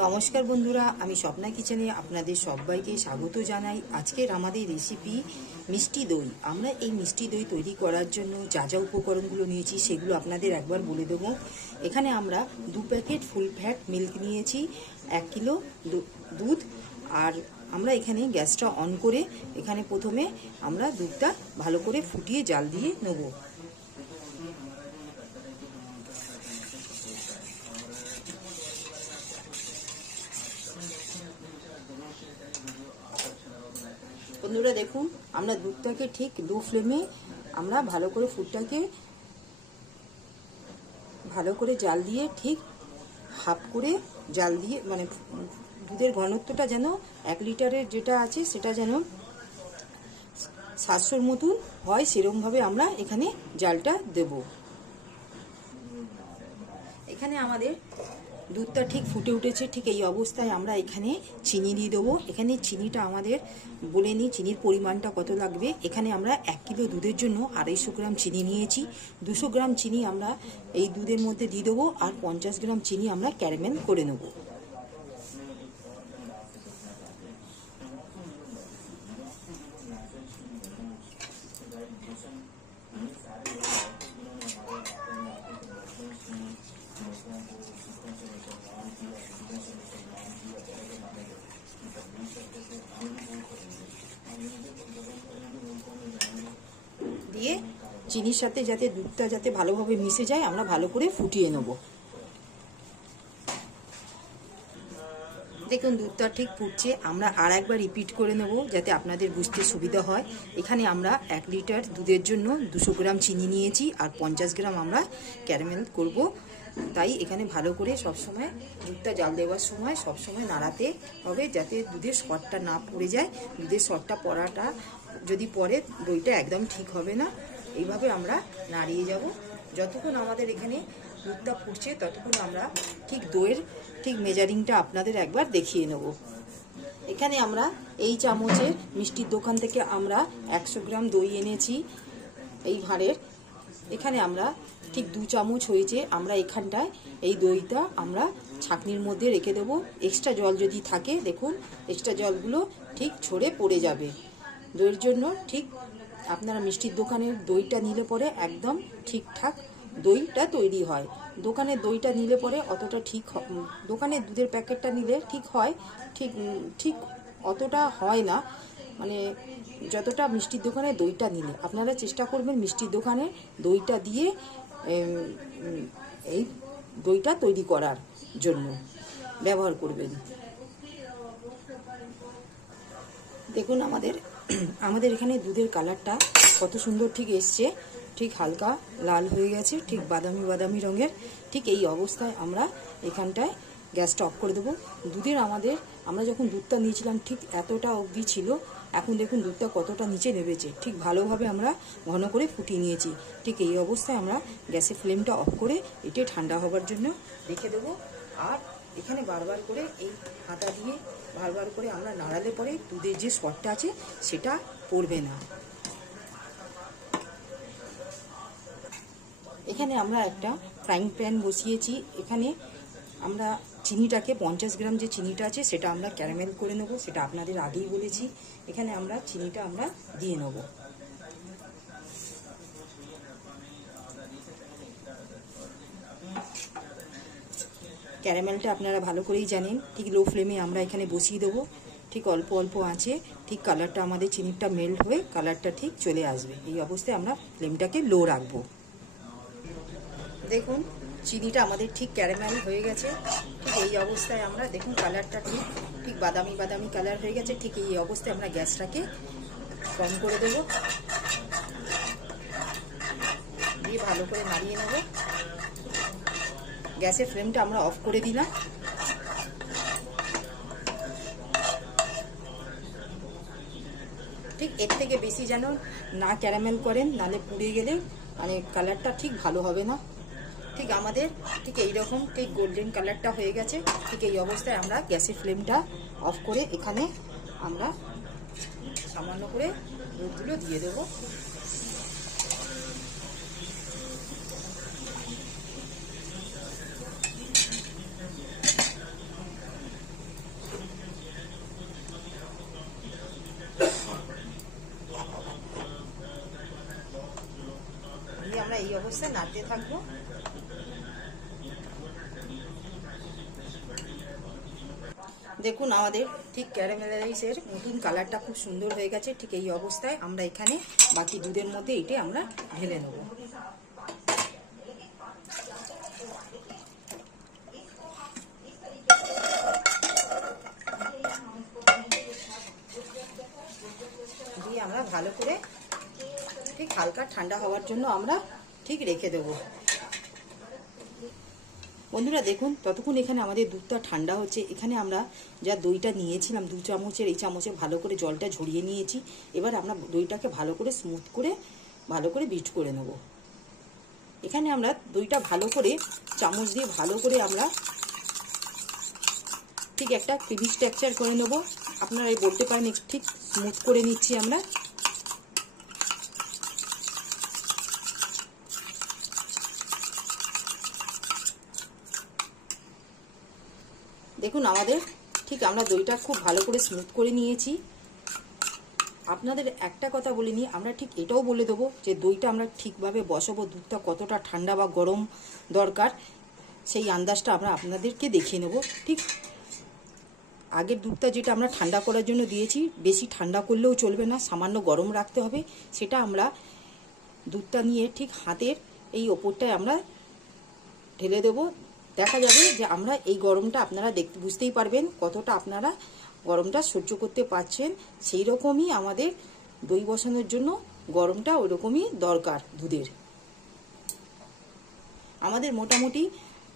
নমস্কার বন্ধুরা, আমি স্বপ্না কিচেনে আপনাদের সবাইকে স্বাগত জানাই। আজকের আমাদের রেসিপি মিষ্টি দই। আমরা এই মিষ্টি দই তৈরি করার জন্য যা যা উপকরণগুলো নিয়েছি সেগুলো আপনাদের একবার বলে দেবো। এখানে আমরা 2 প্যাকেট ফুল ফ্যাট মিল্ক নিয়েছি, 1 কিলো দুধ। আর আমরা এখানে গ্যাসটা অন করে এখানে প্রথমে আমরা দুধটা ভালো করে ফুটিয়ে জাল দিয়ে নেব। বন্ধুরা দেখুন, আমরা দুধটাকে ঠিক লো ফ্লেমে আমরা ভালো করে ফুটটাকে ভালো করে জাল দিয়ে ঠিক হাফ করে জাল দিয়ে, মানে দুধের ঘনত্বটা যেন 1 লিটারের যেটা আছে সেটা যেন 700-র মতন হয়, সেরকমভাবে আমরা এখানে জালটা দেব। এখানে আমাদের দুধটা ঠিক ফুটে উঠেছে। ঠিক এই অবস্থায় আমরা এখানে চিনি দিয়ে দেবো। এখানে চিনিটা আমাদের বলে নিই চিনির পরিমাণটা কত লাগবে। এখানে আমরা 1 কিলো দুধের জন্য 250 গ্রাম চিনি নিয়েছি। 200 গ্রাম চিনি আমরা এই দুধের মধ্যে দিয়ে দেবো, আর 50 গ্রাম চিনি আমরা ক্যারামেল করে নেব। দিয়ে চিনির সাথে যাতে দুধটা যাতে ভালোভাবে মিশে যায় আমরা ভালো করে ফুটিয়ে নেব। দেখুন দুধটা ঠিক ফুটছে, আমরা আর একবার রিপিট করে নেব যাতে আপনাদের বুঝতে সুবিধা হয়। এখানে আমরা 1 লিটার দুধের জন্য 200 গ্রাম চিনি নিয়েছি, আর 50 গ্রাম আমরা ক্যারামেল করব। তাই এখানে ভালো করে সবসময় দুধটা জাল দেওয়ার সময় সবসময় নাড়াতে হবে যাতে দুধের সরটা না পড়ে যায়। দুধের সরটা পড়াটা যদি পড়ে দইটা একদম ঠিক হবে না। এইভাবে আমরা নাড়িয়ে যাব যতক্ষণ আমাদের এখানে দুধটা ফুটছে, ততক্ষণ আমরা ঠিক দইয়ের ঠিক মেজারিংটা আপনাদের একবার দেখিয়ে নেব। এখানে আমরা এই চামচের মিষ্টির দোকান থেকে আমরা 100 গ্রাম দই এনেছি এই ভাঁড়ের। এখানে আমরা ঠিক 2 চামচ হয়েছে। আমরা এখানটায় এই দইটা আমরা ছাঁকনির মধ্যে রেখে দেবো। এক্সট্রা জল যদি থাকে দেখুন এক্সট্রা জলগুলো ঠিক ঝরে পড়ে যাবে। দইয়ের জন্য ঠিক আপনারা মিষ্টির দোকানের দইটা নিলে পরে একদম ঠিকঠাক দইটা তৈরি হয়। দোকানের দইটা নিলে পরে অতটা ঠিক, দোকানের দুধের প্যাকেটটা নিলে ঠিক হয়, ঠিক অতটা হয় না, মানে যতটা মিষ্টির দোকানে দইটা নিলে। আপনারা চেষ্টা করবেন মিষ্টির দোকানে দইটা দিয়ে এই দইটা তৈরি করার জন্য ব্যবহার করবেন। দেখুন আমাদের এখানে দুধের কালারটা কত সুন্দর ঠিক এসছে, ঠিক হালকা লাল হয়ে গেছে, ঠিক বাদামি বাদামি রঙের। ঠিক এই অবস্থায় আমরা এখানটায় গ্যাসটা অফ করে দেবো। দুধের আমরা যখন দুধটা নিয়েছিলাম ঠিক এতটা অবধি ছিল, এখন দেখুন দুধটা কতটা নিচে নেমেছে। ঠিক ভালোভাবে আমরা ঘন করে ফুটিয়ে নিয়েছি। ঠিক এই অবস্থায় আমরা গ্যাসের ফ্লেমটা অফ করে এটা ঠান্ডা হবার জন্য রেখে দেবো। আর এখানে বারবার করে এই হাতা দিয়ে বারবার করে আমরা নাড়ালে পরে দুধের যে সরটা আছে সেটা পড়বে না। এখানে আমরা একটা ফ্রাইং প্যান বসিয়েছি। এখানে আমরা চিনিটাকে 50 গ্রাম যে চিনিটা আছে সেটা আমরা ক্যারামেল করে নেব, সেটা আপনাদের আগেই বলেছি। এখানে আমরা চিনিটা আমরা দিয়ে নেব। ক্যারামেলটা আপনারা ভালো করেই জানেন। ঠিক লো ফ্লেমে আমরা এখানে বসিয়ে দেবো। ঠিক অল্প অল্প আছে, ঠিক কালারটা আমাদের চিনিটা মেল্ট হয়ে কালারটা ঠিক চলে আসবে। এই অবস্থায় আমরা ফ্লেমটাকে লো রাখবো। দেখুন চিনিটা আমাদের ঠিক ক্যারামেল হয়ে গেছে। ঠিক এই অবস্থায় আমরা দেখুন কালারটা ঠিক বাদামি বাদামি কালার হয়ে গেছে। ঠিক এই অবস্থায় আমরা গ্যাসটাকে কম করে দেবো, দিয়ে ভালো করে নাড়িয়ে নেব। গ্যাসের ফ্লেমটা আমরা অফ করে দিলাম। ঠিক এর থেকে বেশি যেন না ক্যারামেল করেন, নালে পুড়ে গেলে মানে কালারটা ঠিক ভালো হবে না। ঠিক আমাদের ঠিক এইরকম ঠিক গোল্ডেন কালারটা হয়ে গেছে। ঠিক এই অবস্থায় আমরা গ্যাসের ফ্লেমটা অফ করে এখানে আমরা সামান্য করে দুধগুলো দিয়ে দেবো। অবস্থায় নাড়তে থাকবো। দেখুন আমাদের ঠিক ক্যারামেলাইজের নতুন কালারটা খুব সুন্দর হয়ে গেছে। ঠিক এই অবস্থায় আমরা এখানে বাকি দুধের মধ্যে এটা আমরা ঢেলে নেব। দিয়ে আমরা ভালো করে ঠিক হালকা ঠান্ডা হওয়ার জন্য আমরা ঠিক রেখে দেবো। বন্ধুরা দেখুন ততক্ষণ এখানে আমাদের দুধটা ঠান্ডা হচ্ছে। এখানে আমরা যা দইটা নিয়েছিলাম 2 চামচের, এই চামচে ভালো করে জলটা ঝরিয়ে নিয়েছি। এবার আমরা দইটাকে ভালো করে স্মুথ করে ভালো করে বিট করে নেব। এখানে আমরা দইটা ভালো করে চামচ দিয়ে ভালো করে আমরা ঠিক একটা ক্রিমি টেক্সচার করে নেব। আপনারা এই বলতে পারেন ঠিক স্মুথ করে নিচ্ছি আমরা। দেখুন আমাদের ঠিক আমরা দইটা খুব ভালো করে স্মুথ করে নিয়েছি। আপনাদের একটা কথা বলে নিই, আমরা ঠিক এটাও বলে দেবো যে দইটা আমরা ঠিকভাবে বসাবো, দুধটা কতটা ঠান্ডা বা গরম দরকার সেই আন্দাজটা আমরা আপনাদেরকে দেখিয়ে নেব। ঠিক আগের দুধটা যেটা আমরা ঠান্ডা করার জন্য দিয়েছি, বেশি ঠান্ডা করলেও চলবে না, সামান্য গরম রাখতে হবে। সেটা আমরা দুধটা নিয়ে ঠিক হাতের এই ওপরটায় আমরা ঢেলে দেবো। দেখা যাবে যে আমরা এই গরমটা আপনারা বুঝতেই পারবেন কতটা আপনারা গরমটা সহ্য করতে পারছেন। সেই রকমই আমাদের দই বসানোর জন্য গরমটা ওই রকমই দরকার দুধের। আমাদের মোটামুটি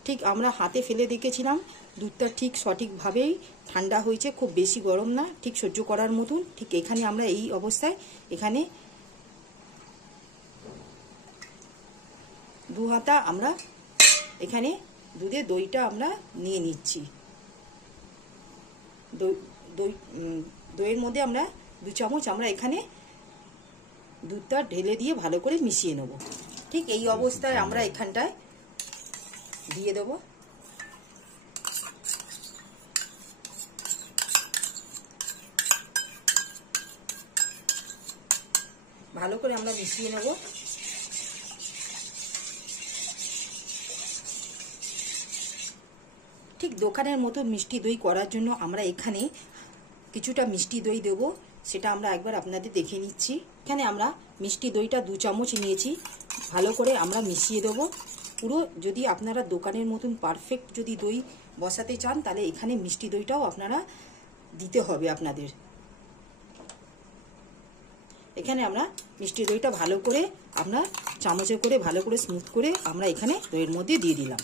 ঠিক আমরা হাতে ফেলে দেখেছিলাম দুধটা ঠিক সঠিকভাবেই ঠান্ডা হয়েছে, খুব বেশি গরম না, ঠিক সহ্য করার মতন। ঠিক এখানে আমরা এই অবস্থায় এখানে 2 হাতা আমরা এখানে দুধে দইটা আমরা নিয়ে নিচ্ছি। দইয়ের মধ্যে আমরা 2 চামচ আমরা এখানে দুধটা ঢেলে দিয়ে ভালো করে মিশিয়ে নেব। ঠিক এই অবস্থায় আমরা এখানটায় দিয়ে দেব। ভালো করে আমরা মিশিয়ে নেব। ঠিক দোকানের মতো মিষ্টি দই করার জন্য আমরা এখানে কিছুটা মিষ্টি দই দেব, সেটা আমরা একবার আপনাদের দেখে নিচ্ছি। এখানে আমরা মিষ্টি দইটা 2 চামচ নিয়েছি, ভালো করে আমরা মিশিয়ে দেব পুরো। যদি আপনারা দোকানের মতন পারফেক্ট যদি দই বসাতে চান তাহলে এখানে মিষ্টি দইটাও আপনারা দিতে হবে আপনাদের। এখানে আমরা মিষ্টি দইটা ভালো করে আমরা চামচে করে ভালো করে স্মুথ করে আমরা এখানে দইয়ের মধ্যে দিয়ে দিলাম।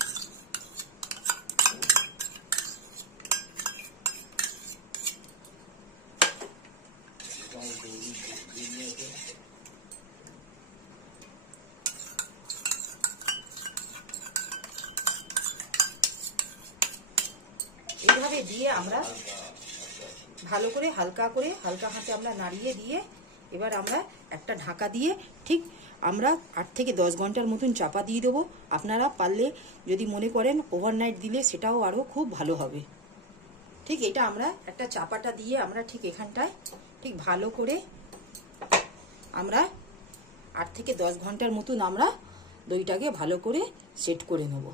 এইভাবে দিয়ে আমরা ভালো করে হালকা হাতে আমরা নাড়িয়ে দিয়ে এবার আমরা একটা ঢাকা দিয়ে ঠিক আমরা 8 থেকে 10 ঘন্টার মতন চাপা দিয়ে দেবো। আপনারা পারলে যদি মনে করেন ওভারনাইট দিলে সেটাও আরও খুব ভালো হবে। ঠিক এটা আমরা একটা চাপাটা দিয়ে আমরা ঠিক এখানটায় ঠিক ভালো করে আমরা 8 থেকে 10 ঘন্টার মতন আমরা দইটাকে ভালো করে সেট করে নেব।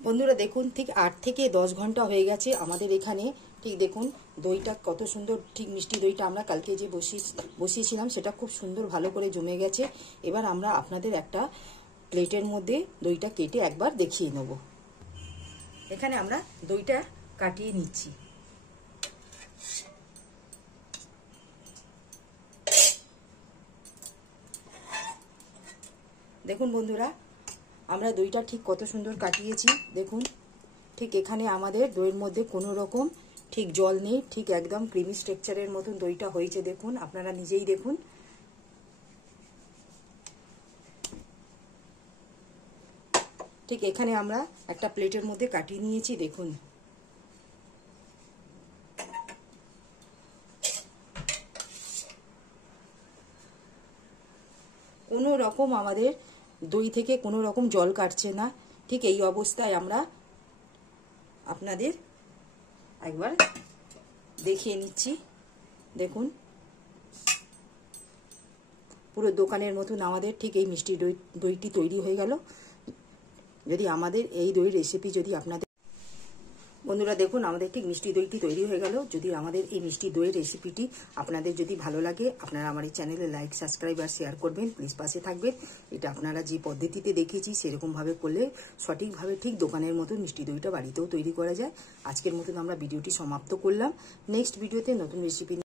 বন্ধুরা দেখুন ঠিক 8 থেকে 10 ঘন্টা হয়ে গেছে আমাদের এখানে। ঠিক দেখুন দইটা কত সুন্দর, ঠিক মিষ্টি দইটা আমরা কালকে যে বসিয়েছিলাম সেটা খুব সুন্দর ভালো করে জমে গেছে। এবার আমরা আপনাদের একটা প্লেটের মধ্যে দইটা কেটে একবার দেখিয়ে নেব। এখানে আমরা দইটা কাটিয়ে নিচ্ছি। দেখুন বন্ধুরা আমরা দইটা ঠিক কত সুন্দর কাটিয়েছি। দেখুন ঠিক এখানে আমাদের দইয়ের মধ্যে কোনো রকম ঠিক জল নেই, ঠিক একদম ক্রিমি স্ট্রাকচারের মতন দইটা হয়েছে। দেখুন আপনারা নিজেই দেখুন। ঠিক এখানে আমরা একটা প্লেটের মধ্যে কাটিয়ে নিয়েছি। দেখুন কোনো রকম আমাদের দই থেকে কোনো রকম জল কাটছে না। ঠিক এই অবস্থায় আমরা আপনাদের একবার দেখিয়ে নিচ্ছি। দেখুন পুরো দোকানের মতন আমাদের ঠিক এই মিষ্টি দইটি তৈরি হয়ে গেল। যদি আমাদের এই দই রেসিপি যদি আপনাদের বন্ধুরা দেখুন আমাদের ঠিক মিষ্টি দইটি তৈরি হয়ে গেল। যদি আমাদের এই মিষ্টি দইয়ের রেসিপিটি আপনাদের যদি ভালো লাগে, আপনারা আমার এই চ্যানেলে লাইক, সাবস্ক্রাইব আর শেয়ার করবেন, প্লিজ পাশে থাকবেন। এটা আপনারা যে পদ্ধতিতে দেখিয়েছি সেরকমভাবে করলে সঠিকভাবে ঠিক দোকানের মতন মিষ্টি দইটা বাড়িতেও তৈরি করা যায়। আজকের মতন আমরা ভিডিওটি সমাপ্ত করলাম। নেক্সট ভিডিওতে নতুন রেসিপি